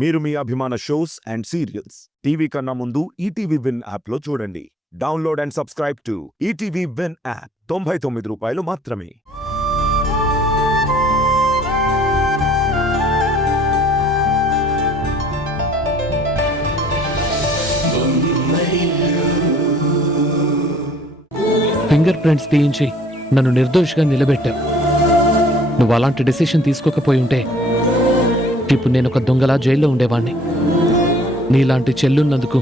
మీరు మీ అభిమాన shows and serials TV కన్నా ముందు ఈటీవీ విన్ యాప్లో చూడండి. Download and subscribe to ETV win app. 99 రూపాయలు మాత్రమే. ఫింగర్ ప్రింట్స్ తీయించి నన్ను నిర్దోషిగా నిలబెట్టావు. నువ్వు అలాంటి డెసిషన్ తీసుకోకపోయి ఉంటే ఇప్పుడు నేను ఒక దొంగలా జైల్లో ఉండేవాణ్ణి. నీలాంటి చెల్లున్నందుకు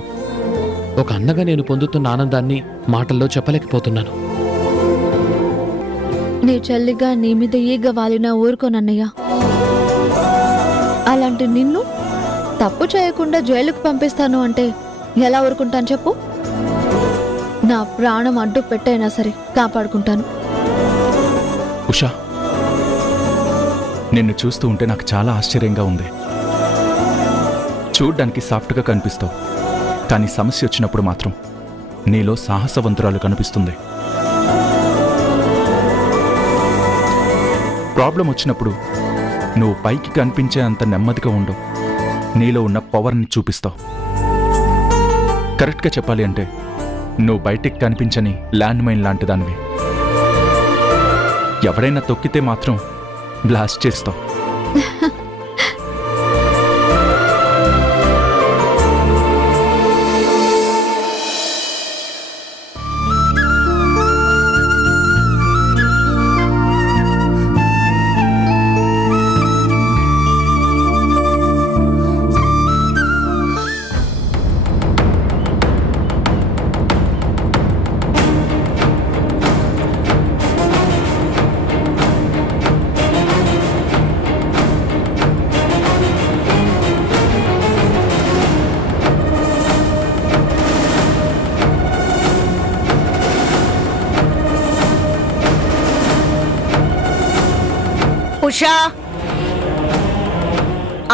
ఒక అన్నగా నేను పొందుతున్న ఆనందాన్ని మాటల్లో చెప్పలేకపోతున్నాను. నీ చెల్లిగా నీ మీద ఈగ వాలినా ఊరుకోనన్నయ్య. అలాంటి నిన్ను తప్పు చేయకుండా జైలుకు పంపిస్తాను అంటే ఎలా ఊరుకుంటాను చెప్పు? నా ప్రాణం అడ్డు పెట్టైనా సరే కాపాడుకుంటాను. ఉషా, నిన్ను చూస్తూ ఉంటే నాకు చాలా ఆశ్చర్యంగా ఉంది. చూడ్డానికి సాఫ్ట్గా కనిపిస్తావు, కానీ సమస్య వచ్చినప్పుడు మాత్రం నీలో సాహసవంతురాలు కనిపిస్తుంది. ప్రాబ్లం వచ్చినప్పుడు నువ్వు పైకి కనిపించే అంత నెమ్మదిగా ఉండవు, నీలో ఉన్న పవర్ని చూపిస్తావు. కరెక్ట్గా చెప్పాలి అంటే నువ్వు బయటికి కనిపించని ల్యాండ్ మైన్ లాంటి దానివి. ఎవరైనా తొక్కితే మాత్రం బ్లాస్ట్ చేస్తావు. ఉషా,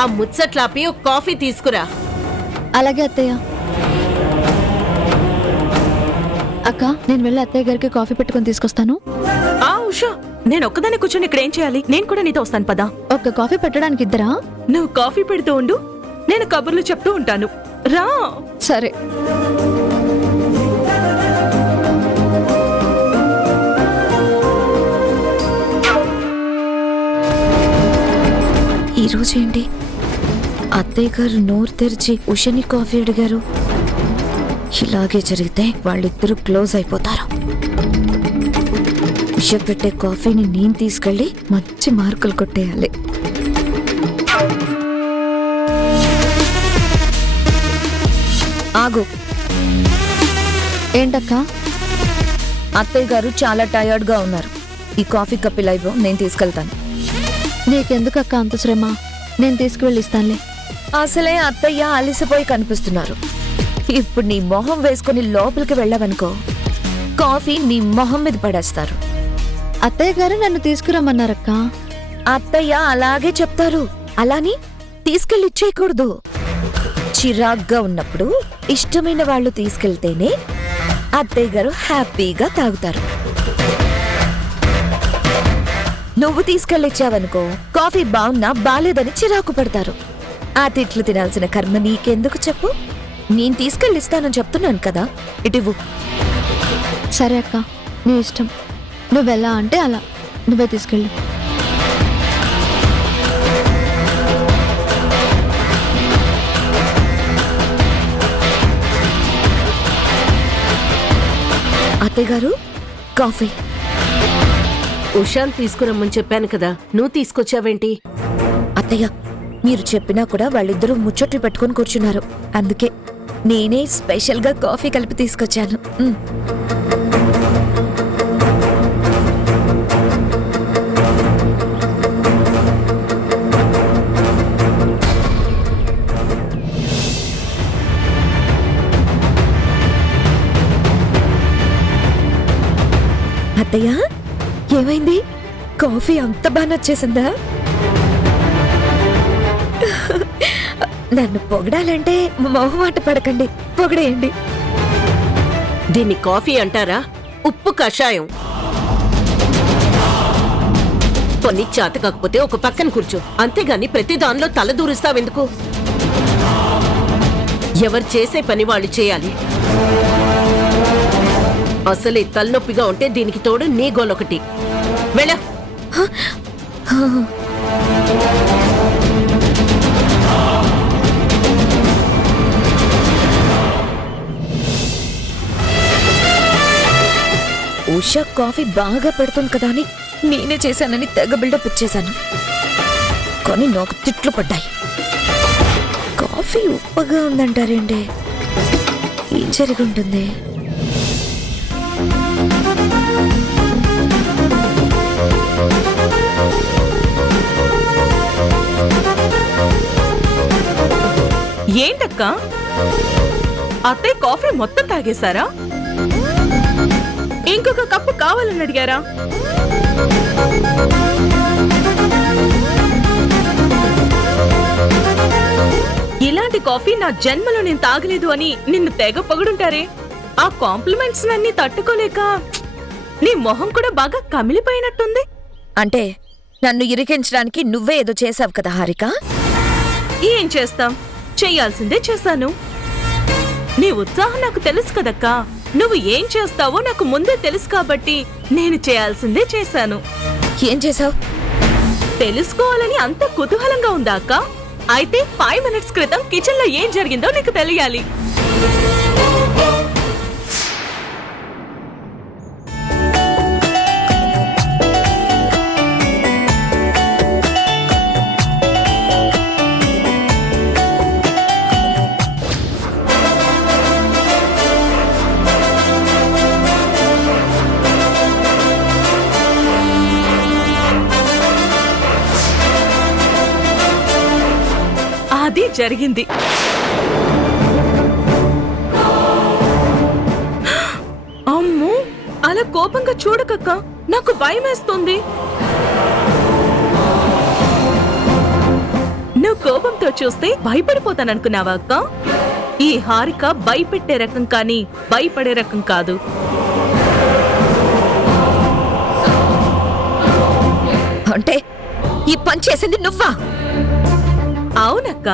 ఆ ముచ్చట్లాపి ఒక కాఫీ తీసుకురా. అలాగే అత్తయ్య. అక్క, నేను వెళ్ళి అత్తయ్య గారికి కాఫీ పెట్టుకొని తీసుకొస్తాను. ఉషా, నేను ఒక్కదాన్ని కూర్చొని ఇక్కడ ఏం చేయాలి? నేను కూడా నీతో వస్తాను పదా. ఒక్క కాఫీ పెట్టడానికి ఇద్దరా? నువ్వు కాఫీ పెడుతూ ఉండు, నేను కబుర్లు చెప్తూ ఉంటాను. రా. సరే. ఈరోజు ఏంటి అత్తయ్య గారు నోరు తెరిచి ఉషని కాఫీ అడిగారు? ఇలాగే జరిగితే వాళ్ళిద్దరూ క్లోజ్ అయిపోతారు. ఉష పెట్టే కాఫీని నేను తీసుకెళ్ళి మంచి మార్కులు కొట్టేయాలి. ఆగు. ఏంటక్క? అత్తయ్య గారు చాలా టయర్డ్గా ఉన్నారు. ఈ కాఫీ కప్ ఇలా ఇవ్వు, నేను తీసుకెళ్తాను. నీకెందుకు అక్క అంత శ్రమ? నేను తీసుకువెళ్ళి ఇస్తానులే. అసలే అత్తయ్య అలిసిపోయి కనిపిస్తున్నారు. ఇప్పుడు నీ మొహం వేసుకుని లోపలికి వెళ్ళవనుకో, కాఫీ నీ మొహం మీద పడేస్తారు. అత్తయ్య గారు నన్ను తీసుకురమ్మన్నారక్క. అత్తయ్య అలాగే చెప్తారు, అలాని తీసుకెళ్ళి ఇచ్చేయకూడదు. చిరాగ్గా ఉన్నప్పుడు ఇష్టమైన వాళ్ళు తీసుకెళ్తేనే అత్తయ్య గారు హ్యాపీగా తాగుతారు. నువ్వు తీసుకెళ్ళిచ్చావనుకో, కాఫీ బాగున్నా బాలేదని చిరాకు పడతారు. ఆ తిట్లు తినాల్సిన కర్మ నీకెందుకు చెప్పు? నేను తీసుకెళ్ళిస్తానని చెప్తున్నాను కదా, ఇటివ్వు. సరే అక్క, నీ ఇష్టం. నువ్వెలా అంటే అలా, నువ్వే తీసుకెళ్ళు. అత్తయ్య గారు, కాఫీ. ఉషాన్ తీసుకురమ్మని చెప్పాను కదా, నువ్వు తీసుకొచ్చావేంటి? అత్తయ్య, మీరు చెప్పినా కూడా వాళ్ళిద్దరూ ముచ్చట్లు పెట్టుకొని కూర్చున్నారు. అందుకే నేనే స్పెషల్గా కాఫీ కలిపి తీసుకొచ్చాను. అత్తయ్య, ఏమైంది? కాఫీ అంత బాగా నచ్చేసిందా? నన్ను పొగడాలంటే మొహమాట పడకండి, పొగడేయండి. దీన్ని కాఫీ అంటారా? ఉప్పు కషాయం. కొన్ని చేత కాకపోతే ఒక పక్కన కూర్చో, అంతేగాని ప్రతి దానిలో తల దూరుస్తావెందుకు? ఎవరు చేసే పని వాళ్ళు చేయాలి. అసలే తలనొప్పిగా ఉంటే దీనికి తోడు నీ గోలొకటి. వెళ్ళ. ఉషా కాఫీ బాగా పెడుతుంది కదా అని నేనే చేశానని తెగ బిల్డప్ ఇచ్చేశాను. కానీ నాకు తిట్లు పడ్డాయి. కాఫీ ఉప్పగా ఉందంటారేంటి? ఏం జరిగి ఉంటుంది? ఏంటక్క, అత్తయ్య కాఫీ మొత్తం తాగేశారా? ఇంకొక కప్పు కావాలని అడిగారా? ఇలాంటి కాఫీ నా జన్మలో నేను తాగలేదు అని నిన్ను తెగ పొగుడుంటారే. ఆ కాంప్లిమెంట్స్ నన్ని తట్టుకోలేక నీ మొహం కూడా బాగా కమిలిపోయినట్టుంది. అంటే నన్ను ఇరికించడానికి నువ్వే ఏదో చేసావు కదా హారిక? ఏం చేస్తాం, చెయ్యాల్సిందే చేశాను. నీ ఉత్సాహం నాకు తెలుసు కదక్కా. నువ్వు ఏం చేస్తావో నాకు ముందే తెలుసు కాబట్టి నేను చేయాల్సిందే చేశాను. ఏం చేసావు? తెలుసుకోవాలని అంత కుతూహలంగా ఉందా అక్క? అయితే 5 minutes క్రితం కిచెన్ లో ఏం జరిగిందో నీకు తెలియాలి. అది జరిగింది. అమ్మో, అలా కోపంగా చూడకక్క, నాకు భయమేస్తుంది. నువ్వు కోపంతో చూస్తే భయపడిపోతాననుకున్నావా అక్క? ఈ హారిక భయపెట్టే రకం కానీ భయపడే రకం కాదు. అంటే ఈ పని చేసింది నువ్వా? అవునక్క,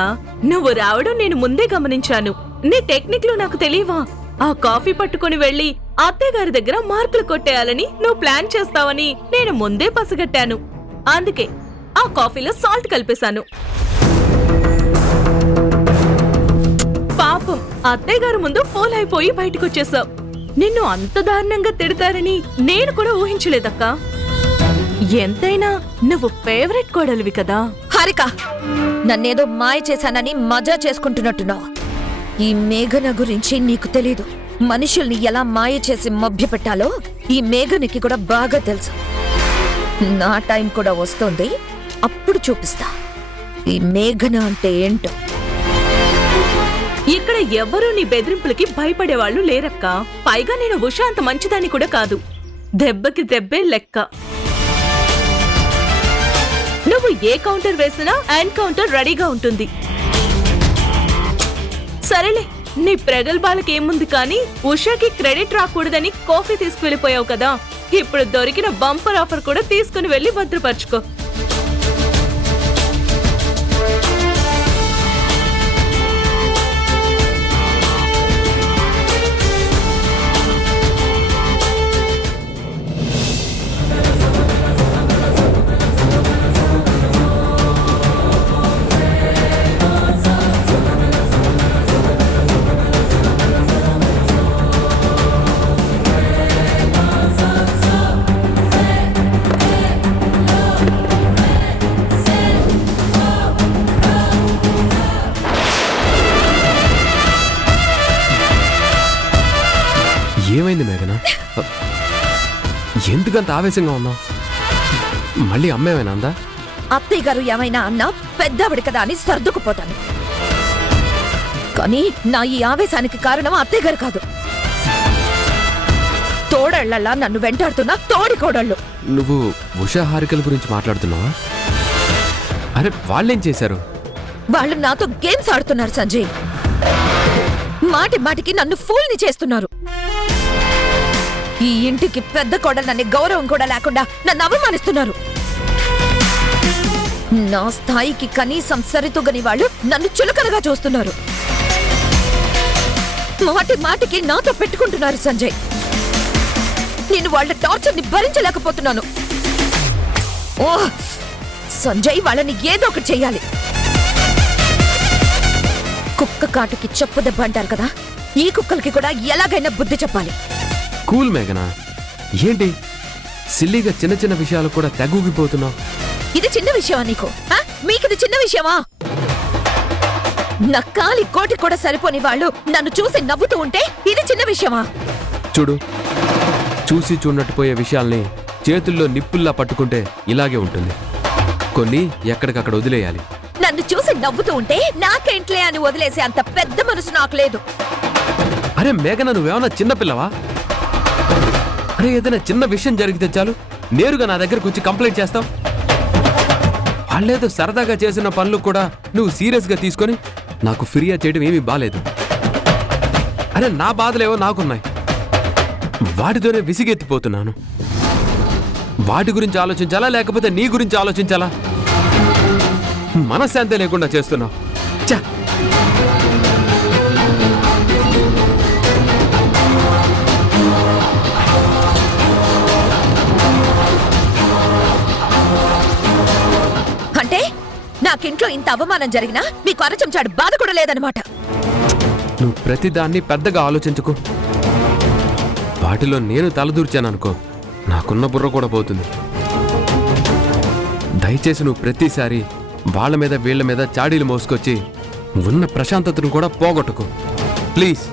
నువ్వు రావడం నేను ముందే గమనించాను. నీ టెక్నిక్లు నాకు తెలియవా? ఆ కాఫీ పట్టుకుని వెళ్లి అత్తయ్య గారి దగ్గర మార్కులు కొట్టేయాలని నువ్వు ప్లాన్ చేస్తావని నేను ముందే పసిగట్టాను. అందుకే ఆ కాఫీలో సాల్ట్ కలిపేశాను. పాపం అత్తయ్య గారి ముందు ఫోల్ అయిపోయి బయటకొచ్చేసావు. నిన్ను అంత దారుణంగా తిడతారని నేను కూడా ఊహించలేదక్కా. ఎంతైనా నువ్వు ఫేవరెట్ కోడలివి కదా. హారిక, నన్నేదో మాయ చేశానని మజా చేసుకుంటున్నట్టున్నావు. ఈ మేఘన గురించి నీకు తెలీదు. మనుషుల్ని ఎలా మాయ చేసి మభ్యపెట్టాలో ఈ మేఘనకి కూడా బాగా తెలుసు. నా టైం కూడా వస్తోంది, అప్పుడు చూపిస్తా ఈ మేఘన అంటే ఏంటో. ఇక్కడ ఎవ్వరూ నీ బెదిరింపులకి భయపడేవాళ్లు లేరక్క. పైగా నేను ఉషా అంత మంచిదాన్ని కూడా కాదు. దెబ్బకి దెబ్బే లెక్క. నువ్వు ఏ కౌంటర్ వేసినా ఎన్కౌంటర్ రెడీగా ఉంటుంది. సరేలే, నీ ప్రగల్భాలకేముంది కానీ ఉషాకి క్రెడిట్ రాకూడదని కాఫీ తీసుకువెళ్ళిపోయావు కదా. ఇప్పుడు దొరికిన బంపర్ ఆఫర్ కూడా తీసుకుని వెళ్ళి భద్రపరచుకో. ఏమైంది మేఘన? ఎందుకంత ఆవేశంగా ఉన్నావు? మళ్ళీ అమ్మేమైనా అందా? అత్తయ్య గారు ఏమైనా అన్నా పెద్దవిడి కదా అని సర్దుకుపోతాను. కానీ నా ఈ ఆవేశానికి కారణం అత్తయ్య గారు కాదు, తోడళ్లలా నన్ను వెంటాడుతున్న తోడి కోడళ్ళు. నువ్వు ఉషా హారికల గురించి మాట్లాడుతున్నావా? అరే వాళ్ళేం చేశారు? వాళ్ళు నాతో గేమ్స్ ఆడుతున్నారు సంజయ్. మాటి మాటికి నన్ను ఫూల్ని చేస్తున్నారు. ఈ ఇంటికి పెద్ద కోడలనే గౌరవం కూడా లేకుండా నన్ను అవమానిస్తున్నారు. నా స్థాయికి కనీసం సరితూగని వాళ్ళు నన్ను చులకనగా చూస్తున్నారు. మాటి మాటికి నాతో పెట్టుకుంటున్నారు సంజయ్. నేను వాళ్ళ టార్చర్ని భరించలేకపోతున్నాను. ఓహ్ సంజయ్, వాళ్ళని ఏదో ఒకటి చెయ్యాలి. కుక్క కాటుకి చెప్పు దెబ్బ అంటారు కదా, ఈ కుక్కలకి కూడా ఎలాగైనా బుద్ధి చెప్పాలి. కూల్ మేఘనా, ఏంటి సిల్లీగా చిన్న చిన్న విషయాలు కూడా తెగూగిపోతున్నావు? ఇది చిన్న విషయమా నీకు? మీకిది చిన్న విషయమా? నా కాలి కోటి కూడా సరిపోని వాళ్ళు నన్ను చూసి నవ్వుతూ ఉంటే ఇది చిన్న విషయమా? చూడు, చూసి చూడనట్టు పోయే విషయాల్ని చేతుల్లో నిప్పుల్లా పట్టుకుంటే ఇలాగే ఉంటుంది. కొన్ని ఎక్కడికక్కడ వదిలేయాలి. నన్ను చూసి నవ్వుతూ ఉంటే నాకేంట్లే అని వదిలేసే అంత పెద్ద మనసు నాకు లేదు. అరే మేఘన, నువ్వేమన్నా చిన్నపిల్లవా? అరే ఏదైనా చిన్న విషయం జరిగితే చాలు నేరుగా నా దగ్గరకు వచ్చి కంప్లైంట్ చేస్తావు. వాళ్ళేదో సరదాగా చేసిన పనులు కూడా నువ్వు సీరియస్గా తీసుకొని నాకు ఫిర్యాదు చేయడం ఏమీ బాలేదు. అరే నా బాధలేవో నాకున్నాయి, వాటితోనే విసిగెత్తిపోతున్నాను. వాటి గురించి ఆలోచించాలా లేకపోతే నీ గురించి ఆలోచించాలా? మనశ్శాంతి లేకుండా చేస్తున్నావు. ఛ! అంటే నాకింట్లో ఇంత అవమానం జరిగినా మీకు అరచెంచాడు బాధ కూడా లేదనమాట. నువ్వు ప్రతిదాన్ని పెద్దగా ఆలోచించుకో. వాటిలో నేను తలదూర్చాననుకో, నాకున్న బుర్ర కూడా పోతుంది. దయచేసి నువ్వు ప్రతిసారి వాళ్ళ మీద వీళ్ళ మీద చాడీలు మోసుకొచ్చి ఉన్న ప్రశాంతతను కూడా పోగొట్టుకో ప్లీజ్.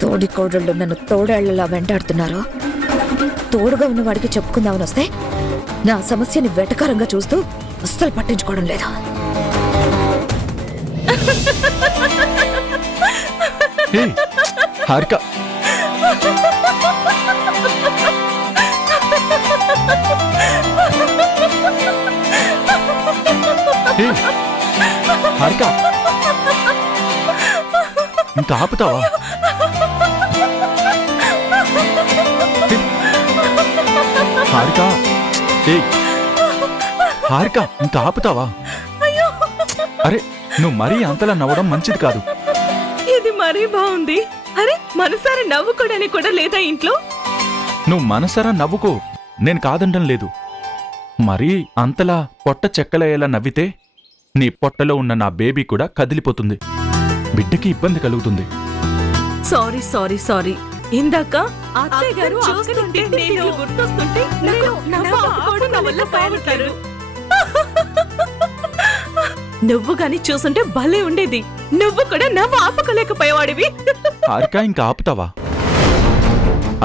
తోడి కోడళ్ళు నన్ను తోడేళ్లలా వెంటాడుతున్నారు. తోడుగా ఉన్నవాడికి చెప్పుకుందామని వస్తే నా సమస్యని వెటకారంగా చూస్తూ అస్సలు పట్టించుకోవడం లేదా? హారిక, హారిక, ఇంకా ఆపుతావా? హారిక, హారిక, ఇంకా ఆపుతావా? అరే నువ్వు మరీ అంతలా నవ్వడం మంచిది కాదు. ఇది మరీ బాగుంది. అరే మనసారా నవ్వుకోవడానికి కూడా లేదా ఇంట్లో? నువ్వు మనసారా నవ్వుకో, నేను కాదండం లేదు. మరీ అంతలా పొట్ట చెక్కలయ్యేలా నవ్వితే నీ పొట్టలో ఉన్న నా బేబీ కూడా కదిలిపోతుంది, బిడ్డకి ఇబ్బంది కలుగుతుంది. Sorry sorry sorry. ఇందాక అత్తయ్య గారు చూస్తుంటే నేను గుర్తొస్తుంటే నా వల్ల కావట్లేదు. నువ్వు గాని చూస్తుంటే భలే ఉండేది. నువ్వు కూడా నవ్వు ఆపుకోలేకపోయేవాడివి. హారిక, ఇంకా ఆపుతావా?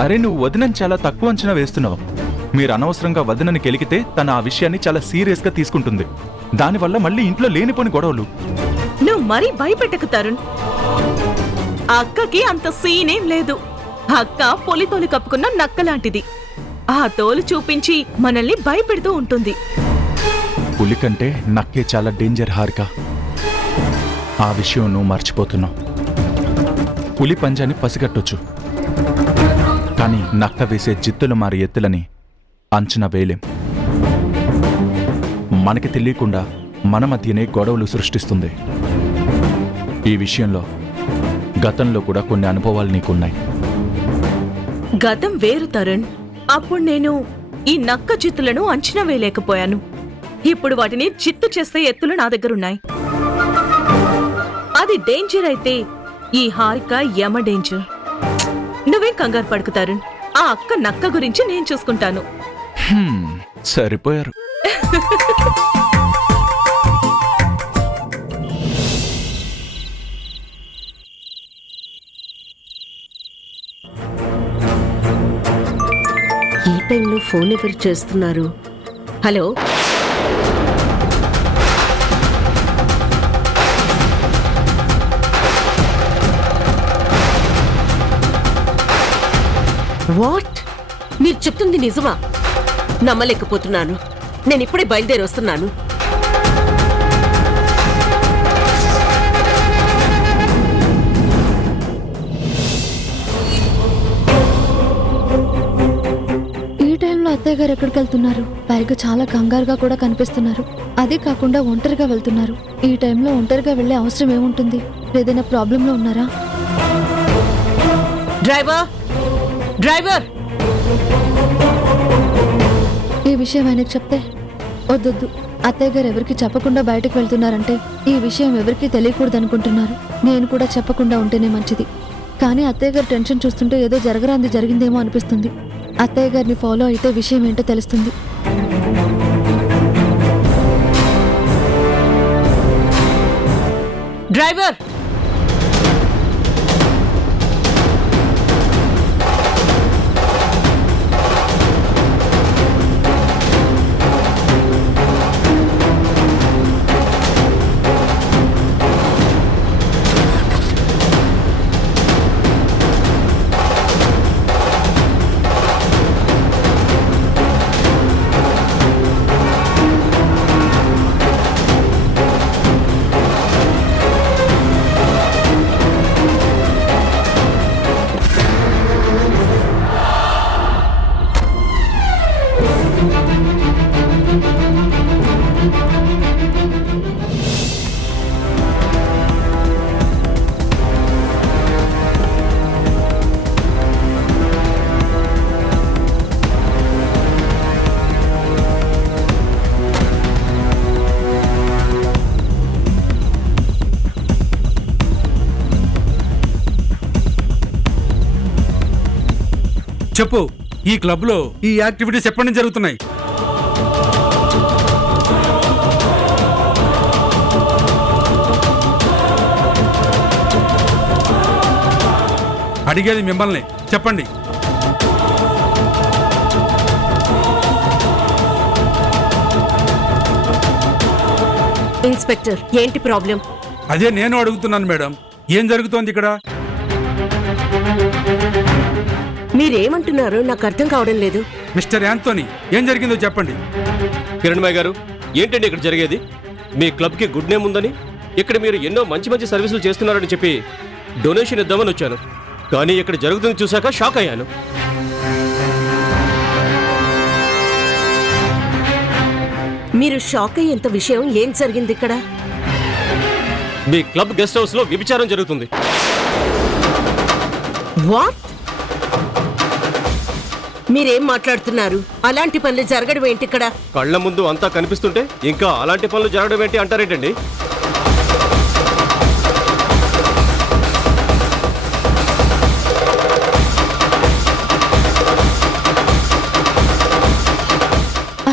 అరే నువ్వు వదినని చాలా తక్కువ అంచనా వేస్తున్నావు. మీరు అనవసరంగా వదినని కెలికితే తన ఆ విషయాన్ని చాలా సీరియస్ గా తీసుకుంటుంది. దానివల్ల మళ్ళీ ఇంట్లో లేనిపోని గొడవలు. నువ్వు మరీ భయపెట్టకు తరుణ్. అక్కకి అంత సీనేం లేదు. అక్క పొలితోలు కప్పుకున్న నక్కలాంటిది. ఆ తోలు చూపించి మనల్ని భయపెడుతూ ఉంటుంది. పులి కంటే నక్కే చాలా డేంజర్ హారిక. ఆ విషయం నువ్వు మర్చిపోతున్నావు. పులి పంజాని పసిగట్టొచ్చు, కానీ నక్క వేసే జిత్తులు మారి ఎత్తులని అంచనా వేయలేం. మనకి తెలియకుండా మన మధ్యనే గొడవలు సృష్టిస్తుంది. ఈ విషయంలో గతంలో కూడా కొన్ని అనుభవాలు నీకున్నాయి. గతం వేరు తరుణ్. అప్పుడు నేను ఈ నక్క చిత్తులను అంచనా వేయలేకపోయాను. ఇప్పుడు వాటిని చిత్తు చేసే ఎత్తులు నా దగ్గరున్నాయి. అది డేంజర్ అయితే ఈ హారిక యమ డేంజర్. నువ్వేం కంగారు పడుకు తరుణ్. ఆ అక్క నక్క గురించి నేను చూసుకుంటాను. సరిపోయారు. ఈ టైంలో ఫోన్ ఎవరు చేస్తున్నారు? Hello, what? మీరు చెప్తుంది నిజమా? నమ్మలేకపోతున్నాను. నేను ఇప్పుడే బయలుదేరి వస్తున్నాను. అత్తయ్య గారు ఎక్కడికి వెళ్తున్నారు? పైగా చాలా కంగారుగా కూడా కనిపిస్తున్నారు. అదే కాకుండా ఒంటరిగా వెళ్తున్నారు. ఈ టైంలో ఒంటరిగా వెళ్ళే అవసరం ఏముంటుంది? ఏదైనా ప్రాబ్లంలో ఉన్నారా? డ్రైవర్ డ్రైవర్ ఈ విషయం ఆయనకు చెప్తే వద్దొద్దు. అత్తయ్య గారు ఎవరికి చెప్పకుండా బయటకు వెళ్తున్నారంటే ఈ విషయం ఎవరికీ తెలియకూడదు అనుకుంటున్నారు. నేను కూడా చెప్పకుండా ఉంటేనే మంచిది. కానీ అత్తయ్య గారు టెన్షన్ చూస్తుంటే ఏదో జరగరాంది జరిగిందేమో అనిపిస్తుంది. అత్తయ్య గారిని ఫాలో అయితే విషయం ఏంటో తెలుస్తుంది. డ్రైవర్ చెప్పు, ఈ క్లబ్ లో ఈ యాక్టివిటీస్ ఎప్పటి నుంచి జరుగుతున్నాయి? అడిగేది మిమ్మల్ని, చెప్పండి. ఇన్స్పెక్టర్, ఏంటి ప్రాబ్లం? అదే నేను అడుగుతున్నాను మేడం. ఏం జరుగుతోంది ఇక్కడ? మీరేమంటున్నారో నాకు అర్థం కావడం లేదు. మిస్టర్ యాంథోనీ, ఏం జరిగిందో చెప్పండి. కిరణ్మయ్య గారు, ఏంటండి ఇక్కడ జరిగేది? మీ క్లబ్కి గుడ్ నేమ్ ఉందని, ఇక్కడ మీరు ఎన్నో మంచి మంచి సర్వీసులు చేస్తున్నారని చెప్పి డొనేషన్ ఇద్దామని వచ్చాను. కానీ ఇక్కడ జరుగుతుంది చూశాక షాక్ అయ్యాను. మీరు షాక్ అయ్యేంత విషయం ఏం జరిగింది ఇక్కడ? మీ క్లబ్ గెస్ట్ హౌస్ లో వ్యభిచారం జరుగుతుంది. వాట్? మీరేం మాట్లాడుతున్నారు? అలాంటి పనులు జరగడం ఏంటి ఇక్కడ? కళ్ళ ముందు అంతా కనిపిస్తుంటే ఇంకా అలాంటి పనులు జరగడం ఏంటి అంటారేంటండి?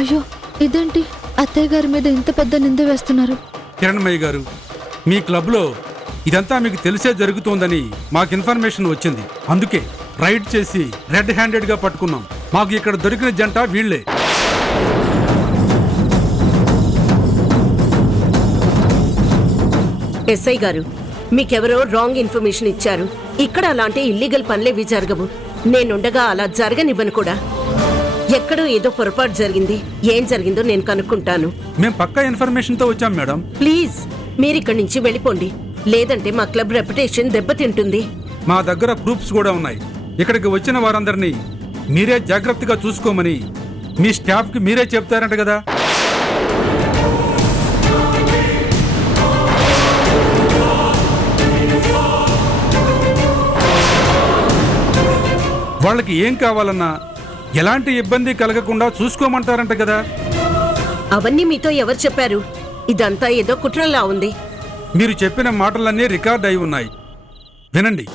అయ్యో, ఇదేంటి? అత్తయ్య గారి మీద ఇంత పెద్ద నింద వేస్తున్నారు. కిరణ్మయ్య గారు, మీ క్లబ్ లో ఇదంతా మీకు తెలిసే జరుగుతోందని మాకు ఇన్ఫర్మేషన్ వచ్చింది. అందుకే రైడ్ చేసి రెడ్ హ్యాండెడ్ గా పట్టుకున్నాం. మాకు ఇక్కడ దొరికిన జంట వీళ్లే. ఎస్ఐ గారు, మీకెవరో రాంగ్ ఇన్ఫర్మేషన్ ఇచ్చారు. ఇక్కడ అలాంటి ఇల్లీగల్ పనులేవి జరగవు. నేనుండగా అలా జరగనివ్వను కూడా. ఎక్కడో ఏదో పొరపాటు జరిగింది. ఏం జరిగిందో నేను కనుక్కుంటాను. మేం పక్కా ఇన్ఫర్మేషన్ తో వచ్చాం మేడం. ప్లీజ్ మీరిక్కడి నుంచి వెళ్ళిపోండి, లేదంటే మా క్లబ్ రెప్యుటేషన్ దెబ్బతింటుంది. మా దగ్గర ప్రూఫ్స్ కూడా ఉన్నాయి. ఇక్కడికి వచ్చిన వారందరినీ మీరే జాగ్రత్తగా చూసుకోమని మీ స్టాఫ్ కి మీరే చెప్తారంట కదా. వాళ్ళకి ఏం కావాలన్నా ఎలాంటి ఇబ్బంది కలగకుండా చూసుకోమంటారంట కదా. అవన్నీ మీతో ఎవరు చెప్పారు? ఇదంతా ఏదో కుట్రలా ఉంది. మీరు చెప్పిన మాటలన్నీ రికార్డ్ అయి ఉన్నాయి, వినండి.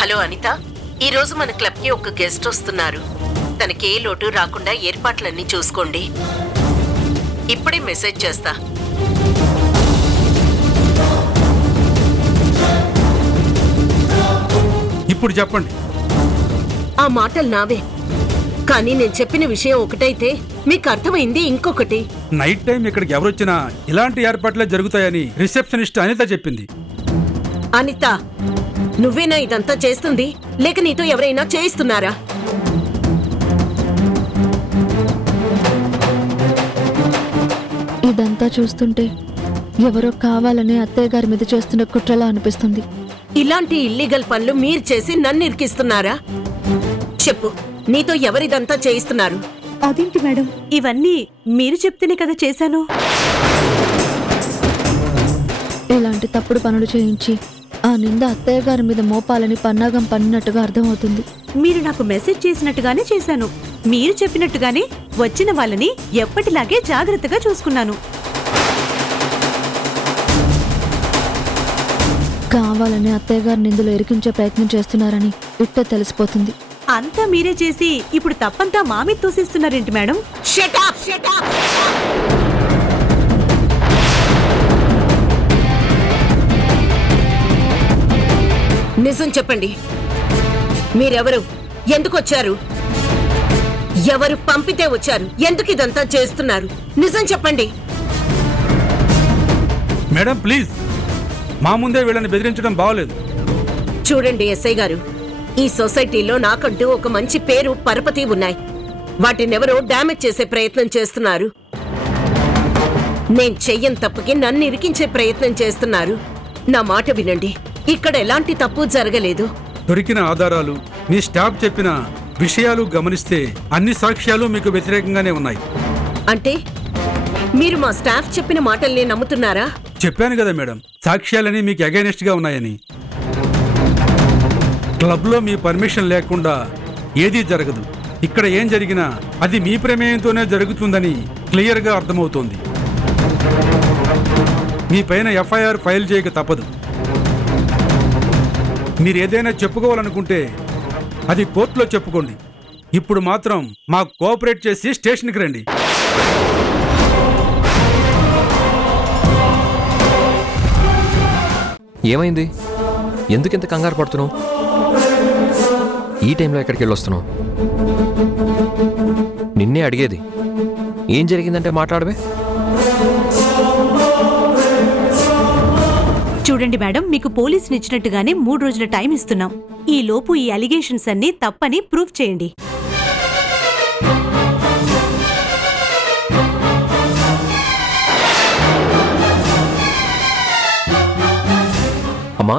హలో అనిత, ఈ రోజు మన క్లబ్ కి ఒక గెస్ట్ వస్తున్నారు. తనకి ఏ లోటు రాకుండా ఏర్పాట్లన్నీ చూసుకోండి. ఇప్పుడే మెసేజ్ చేస్తా. ఇప్పుడు చెప్పండి. ఆ మాటలు నావే, కానీ నేను చెప్పిన విషయం ఒకటైతే మీకు అర్థమైంది ఇంకొకటి. నైట్ టైం ఇక్కడికి ఎవరొచ్చినా ఇలాంటి ఏర్పాట్లే జరుగుతాయని రిసెప్షనిస్ట్ అనిత చెప్పింది. అనిత, నువ్వేనా ఇదంతా చేస్తుంది, లేక నీతో ఎవరైనా చేయిస్తున్నారా? ఇదంతా చూస్తుంటే ఎవరో కావాలనే అత్తయ్య గారి మీద చేస్తున్న కుట్రలా అనిపిస్తుంది. ఇలాంటి ఇల్లీగల్ పనులు మీరు చేసి నన్ను ఇరికిస్తున్నారా? చెప్పు, నీతో ఎవరిదంతా చేయిస్తున్నారు? అదేంటి మేడం, ఇవన్నీ మీరు చెప్తేనే కదా చేశాను. ఇలాంటి తప్పుడు పనులు చేయించి ఆ నింద అత్తయ్య గారి మీద మోపాలని పన్నాగం పన్నినట్టుగా అర్థమవుతుంది. మీరు నాకు మెసేజ్ చేసినట్టుగానే చేశాను. మీరు చెప్పినట్టుగానే వచ్చిన వాళ్ళని ఎప్పటిలాగే జాగ్రత్తగా చూసుకున్నాను. కావాలని అత్తయ్య గారి నిందులు ఇరికించే ప్రయత్నం చేస్తున్నారని ఇట్టే తెలిసిపోతుంది. అంతా మీరే చేసి ఇప్పుడు తప్పంతా మా మీద తోసేస్తున్నారేంటి madam? Shut up! Shut up! నిజం చెప్పండి, మీరెవరు? ఎందుకు వచ్చారు? ఎవరు పంపితే వచ్చారు? ఎందుకు ఇదంతా చేస్తున్నారు? నిజం చెప్పండి. మేడం ప్లీజ్, మా ముందే వీళ్ళని బెదిరించడం బాగోలేదు. చూడండి ఎస్ఐ గారు, ఈ సొసైటీలో నాకంటూ ఒక మంచి పేరు, పరపతి ఉన్నాయి. వాటినెవరో డ్యామేజ్ చేసే ప్రయత్నం చేస్తున్నారు. నేను చెయ్యని తప్పుకి నన్ను ఇరికించే ప్రయత్నం చేస్తున్నారు. నా మాట వినండి, ఇక్కడ ఎలాంటి తప్పు జరగలేదు. దొరికిన ఆధారాలు, మీ స్టాఫ్ చెప్పిన విషయాలు గమనిస్తే అన్ని సాక్ష్యాలు మీకు వ్యతిరేకంగానే ఉన్నాయి. అంటే మీరు మా స్టాఫ్ చెప్పిన మాటల్ని నమ్ముతున్నారా? చెప్పాను కదా మేడం, సాక్ష్యాలని మీకు అగైనెస్ట్ గా ఉన్నాయని. క్లబ్లో మీ పర్మిషన్ లేకుండా ఏదీ జరగదు. ఇక్కడ ఏం జరిగినా అది మీ ప్రమేయంతోనే జరుగుతుందని క్లియర్గా అర్థమవుతోంది. మీ పైన ఎఫ్ఐఆర్ ఫైల్ చేయక తప్పదు. మీరు ఏదైనా చెప్పుకోవాలనుకుంటే అది కోర్టులో చెప్పుకోండి. ఇప్పుడు మాత్రం మాకు కోఆపరేట్ చేసి స్టేషన్కి రండి. ఏమైంది? ఎందుకింత కంగారు పడుతున్నావు? ఈ టైంలో ఎక్కడికి వెళ్ళొస్తున్నావు? నిన్నే అడిగేది. ఏం జరిగిందంటే మాట్లాడవే. చూడండి మేడం, మీకు పోలీసులు ఇచ్చినట్టుగానే 3 రోజుల టైం ఇస్తున్నాం. ఈ లోపు ఈ అలిగేషన్స్ అన్ని తప్పని ప్రూఫ్ చేయండి. అమ్మా